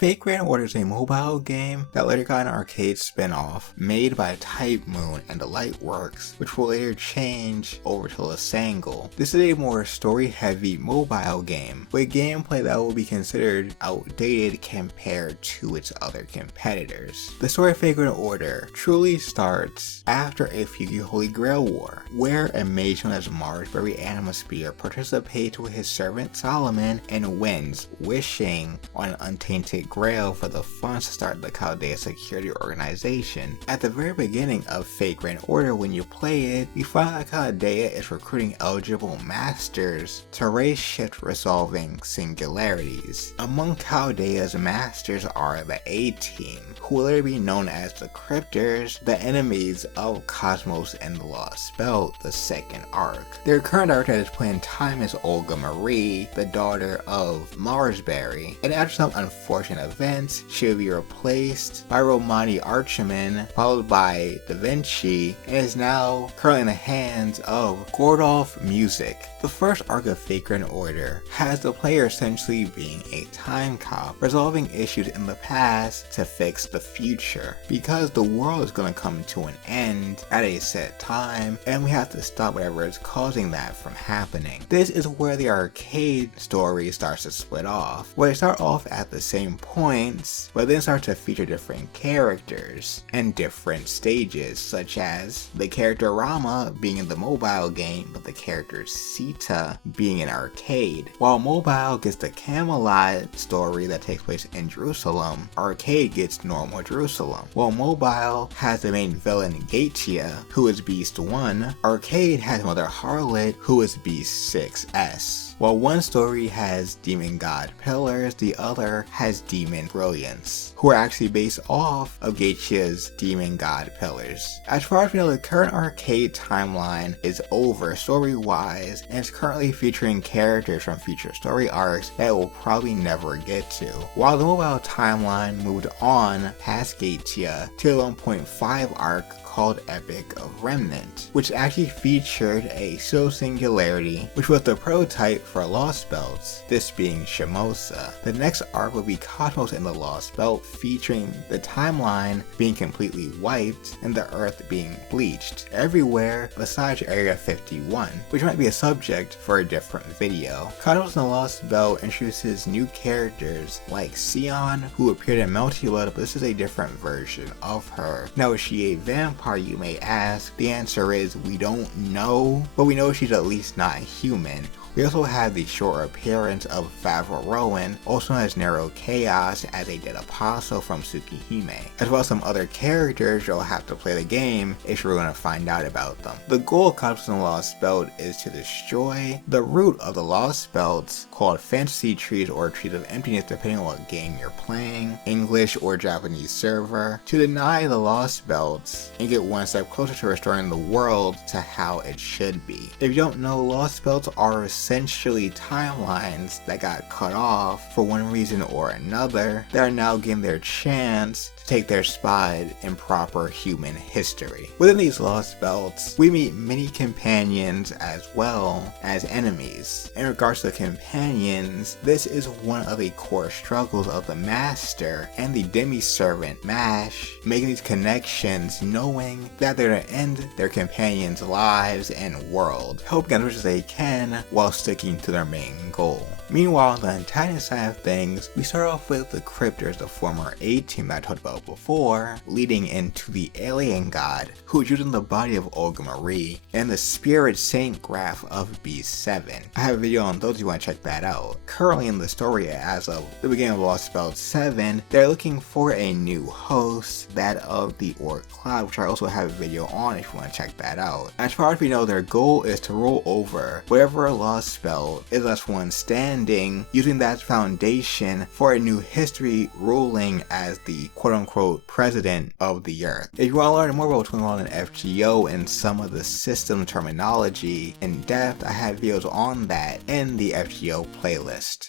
Fate Grand Order is a mobile game that later got an arcade spin-off made by Type Moon and the Lightworks, which will later change over to Lasangle. This is a more story-heavy mobile game, with gameplay that will be considered outdated compared to its other competitors. The story of Fate Grand Order truly starts after a FGO Holy Grail War, where a mage known as Marsbury Animasphere participates with his servant Solomon and wins, wishing on an untainted grail for the funds to start the Chaldea Security Organization. At the very beginning of Fate Grand Order, when you play it, you find that Chaldea is recruiting eligible masters to race shift resolving singularities. Among Chaldea's masters are the A-Team, who will later be known as the Cryptors, the enemies of Cosmos and the Lost Belt, the second arc. Their current director at this point in time is Olga Marie, the daughter of Marsbury, and after some unfortunate events, she will be replaced by Romani Archiman, followed by Da Vinci, and is now currently in the hands of Gordolf Music. The first arc of Fate Grand Order has the player essentially being a time cop, resolving issues in the past to fix the future, because the world is going to come to an end at a set time, and we have to stop whatever is causing that from happening. This is where the arcade story starts to split off, where they start off at the same points, but then start to feature different characters and different stages, such as the character Rama being in the mobile game, but the character Sita being in arcade. While mobile gets the Camelot story that takes place in Jerusalem, arcade gets normal Jerusalem. While mobile has the main villain Gatia, who is Beast 1, arcade has Mother Harlot, who is Beast 6S. While one story has Demon God Pillars, the other has Demon Brilliance, who are actually based off of Gatia's Demon God Pillars. As far as we know, the current arcade timeline is over story-wise, and it's currently featuring characters from future story arcs that we'll probably never get to. While the mobile timeline moved on past Gatia to the 1.5 arc called Epic of Remnant, which actually featured a pseudo-singularity, which was the prototype for Lost Belts, this being Shimosa. The next arc will be Cosmos and the Lost Belt, featuring the timeline being completely wiped and the Earth being bleached everywhere besides Area 51, which might be a subject for a different video. Cosmos and the Lost Belt introduces new characters like Sion, who appeared in Melty Blood, but this is a different version of her. Now, is she a vampire, you may ask? The answer is we don't know, but we know she's at least not human. We also have the short appearance of Favre Rowan, also known as Nero Chaos, as a dead apostle from Tsukihime, as well as some other characters you'll have to play the game if you're going to find out about them. The goal of Cosmos and the Lost Belt is to destroy the root of the Lost Belts, called Fantasy Trees or Trees of Emptiness depending on what game you're playing, English or Japanese server, to deny the Lost Belts and get one step closer to restoring the world to how it should be. If you don't know, Lost Belts are essentially timelines that got cut off for one reason or another that are now getting their chance to take their spot in proper human history. Within these Lost Belts, we meet many companions as well as enemies. In regards to the companions, this is one of the core struggles of the Master and the demi-servant Mash, making these connections knowing that they're going to end their companions' lives and world, helping as much as they can while sticking to their main goal. Meanwhile, on the antagonist side of things, we start off with the Cryptors, the former A-Team that I talked about before, leading into the Alien God, who is using the body of Olga Marie, and the Spirit Saint graph of B7. I have a video on those if you want to check that out. Currently in the story, as of the beginning of Lost Belt 7, they're looking for a new host, that of the Orc Cloud, which I also have a video on if you want to check that out. As far as we know, their goal is to roll over whatever Lost Belt is left one standing, using that foundation for a new history, ruling as the quote-unquote president of the Earth. If you want to learn more about what's going on in FGO and some of the system terminology in depth, I have videos on that in the FGO playlist.